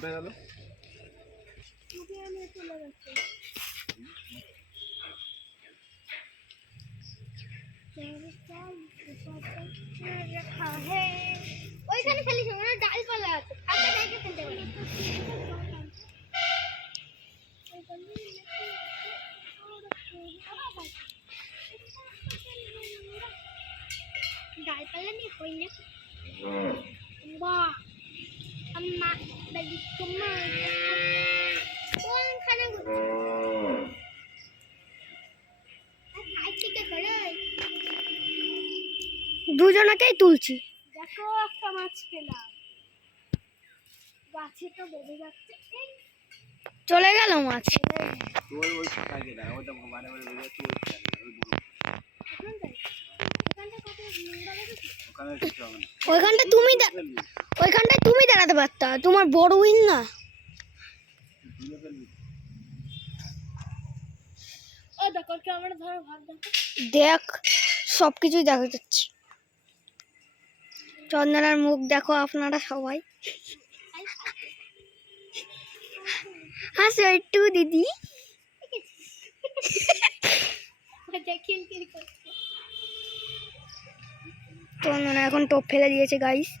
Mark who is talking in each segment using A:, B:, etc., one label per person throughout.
A: কোথায় গেল?
B: ওইখানে ফেলিস ওখানে ডালপালা বাড়ি আই
C: দুজনাকেই তুলছি।
B: দেখো একটা মাছ পেলাম। গাছে তো বেঁধে যাচ্ছে।
C: চলে গেল মাছ।
A: তুই ওই সাইডে না ওটা মানে মানে ওই ওই বড়
C: ওইখানটা তুমি ওইখানটায় তুমি দাঁড়াতে পারতা। তোমার বড় উইন না?
B: দেখো
C: সব কিছুই দেখা যাচ্ছে। চন্দনার মুখ দেখো আপনারা সবাই। হাসো একটু দিদি।
B: করছে
C: চন্দনা এখন টোপ ফেলে দিয়েছে গাইস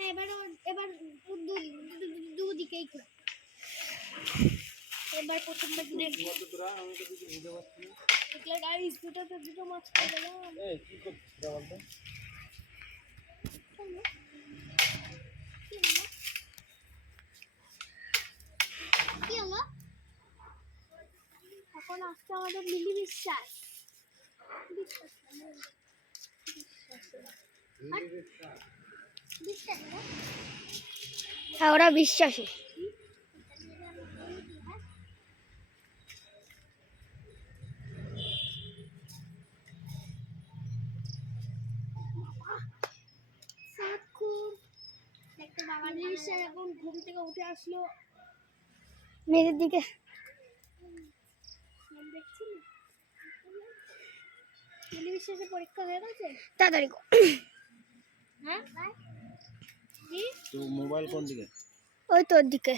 B: হ্যাঁ এবার এবার দুদিকেই ঘুরে এবার প্রথমবার দেখলে গাইস দুটোতে দুটো মাছ পেয়ে গেলাম
A: কি
B: হলো? এখন আসছে আমাদের মিলি বিশ্বাস বিশ্বাস। আর?
C: হ্যাঁ ওরা বিশ্বাসী।
B: এখন ঘুম থেকে উঠে আসলো
C: মেয়েদের দিকে।
B: পরীক্ষা হয়ে গেছে?
C: তাড়াতাড়ি
B: হ্যাঁ?
A: তো মোবাইল কোন দিকে?
C: ওই তোর দিকে।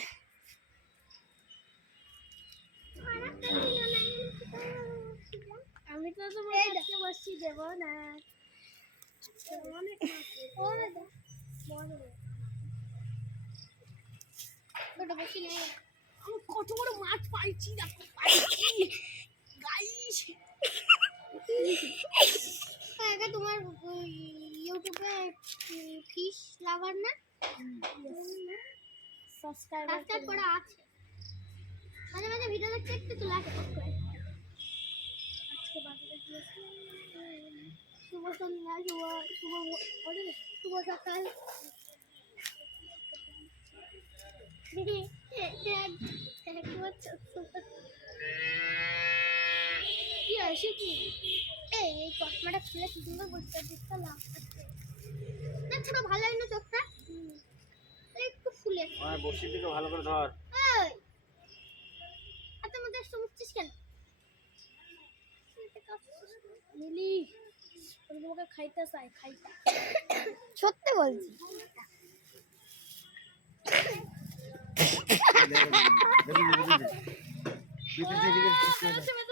B: আমি তো তোমার কাছে বসছি দেব না। অনেক ও বড় ওটা বেশি নেই। আমি কত বড় মাছ পাইছি পাইছি। গাইস। আগে তোমার ইউটিউবে ফিশ লাভার না? সাবস্ক্রাইব করা। আছে। মাঝে মাঝে ভিডিও দেখতে একটু তো লাগে আজকে বাজারে গিয়েছি শুভ সন্ধ্যা শুভ শুভ শুভ সকাল। দিদি কি আছে কি এই চশমাটা খুলে কি সুন্দর বুঝতে দিচ্ছে লাভ না ছোট ভালো হয় না চোখটা একটু ফুলে
A: আমার বসির দিকে ভালো করে ধর
B: এই এত মধ্যে সমুচ্ছিস কেন মিলি আমি তোমাকে খাইতে চাই খাইতে
C: সত্যি বলছি
B: গাইস কত বড় মাছ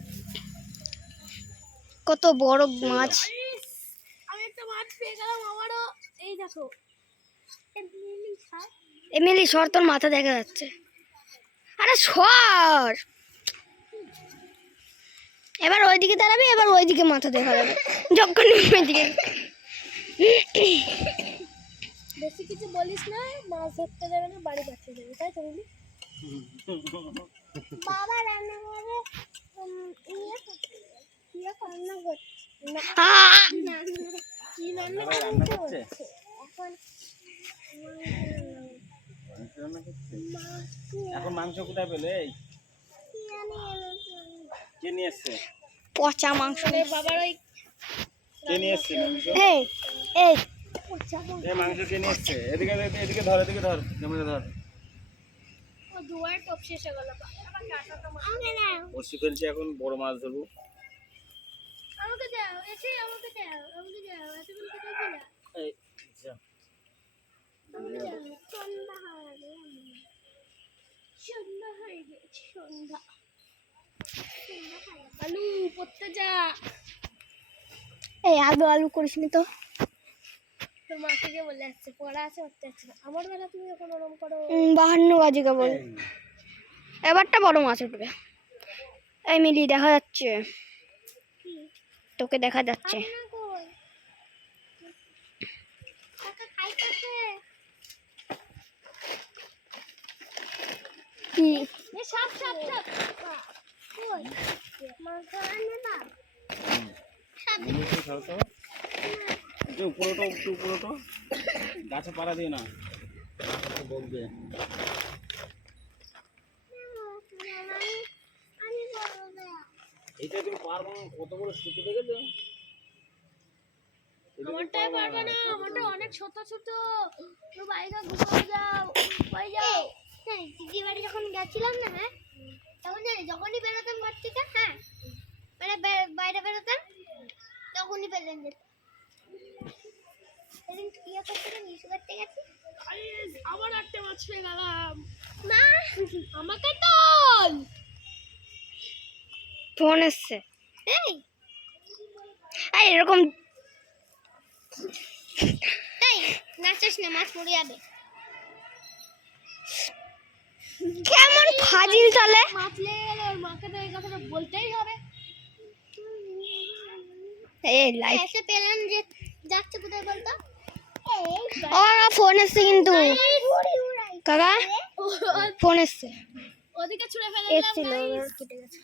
C: কত বড় মাছ।
B: আমি একটা মাছ পেয়ে গেলাম আমারও। এই দেখো।
C: এমএলএ সর তোর মাথা দেখা যাচ্ছে। আরে সর! এবার ওইদিকে দাঁড়াবি এবার ওইদিকে মাথা দেখা যাবে। যখন ওইদিকে
B: বেশি কিছু বলিস না মাছ ধরতে যাবে না বাড়ি পাঠিয়ে যাবে তাই তো বাবা রান্না করে এখন
A: মাংস কোথায় পেলে? কে নিয়ে এসছে?
C: পচা মাংস।
B: বাবার ওই
A: কে নিয়ে এসছে মাংস?
C: এই এই।
A: এই মাংস কে নিয়ে এসছে? এদিকে ধর এদিকে ধর ক্যামেরা ধর।
B: ও দুয়ার টপ শেষ হয়ে গেল। আবার কাঁটাটা আমাকে দাও
A: বসি ফেলছি এখন বড় মাছ ধরবো।
B: আমাকে দাও এসে আমাকে দাও আমাকে দাও এতক্ষণ কোথায় ছিল?
A: এই যা।
B: সন্ধ্যা হয়ে গেছে সন্ধ্যা হয়ে গেছে সন্ধ্যা। আলু পড়তে যা।
C: এই আলু আলু করিস নি তো।
B: তোর মাকে গিয়ে বলে আসছে পড়া আছে পড়তে যাচ্ছে না। আমার বেলা তুমি যখন ওরম করো।
C: বাহান্ন বাজে কেবল এবারটা বড় মাছ উঠবে। এই মিলি দেখা যাচ্ছে। তোকে দেখা যাচ্ছে।
A: উপরেটো উপরেটো। গাছে পাড়া দিয়ে না। বলবে
B: আমি বড় দেয়া
A: এইটা তুমি পারব না, কত বড় শুকিয়ে দেখেছ
B: আমারটাই পারবে না। আমারটা অনেক ছোট ছোট। তো বাইরে ঘুমাও যাও ওই যাও। হ্যাঁ দিদি বাড়ি যখন গেছিলাম না হ্যাঁ তখন জানি যখনই বেরোতাম ঘর থেকে হ্যাঁ মানে বাইরে বেরোতাম তখনই পেলেন যেত সেদিন ইয়ে করতে গেছি ইস্যু করতে গেছি। আবার একটা মাছ পেয়ে গেলাম। মা আমাকে তোল!
C: ফোন এসছে।
B: এই।
C: এই এরকম
B: এই নাচাস না মাছ মরে যাবে।
C: কেমন ফাজিল তালে?
B: মাছ লেগে গেলে ওর মাকে তো এই কথাটা বলতেই হবে।
C: এই লাইভ
B: এসে পেলেন যে যাচ্ছে কোথায় বলতো?
C: ও ফোন এসছে কিন্তু। কাকা ফোন এসছে।
B: ওদিকে ছুঁড়ে ফেলে
C: এসছিল কেটে গেছে।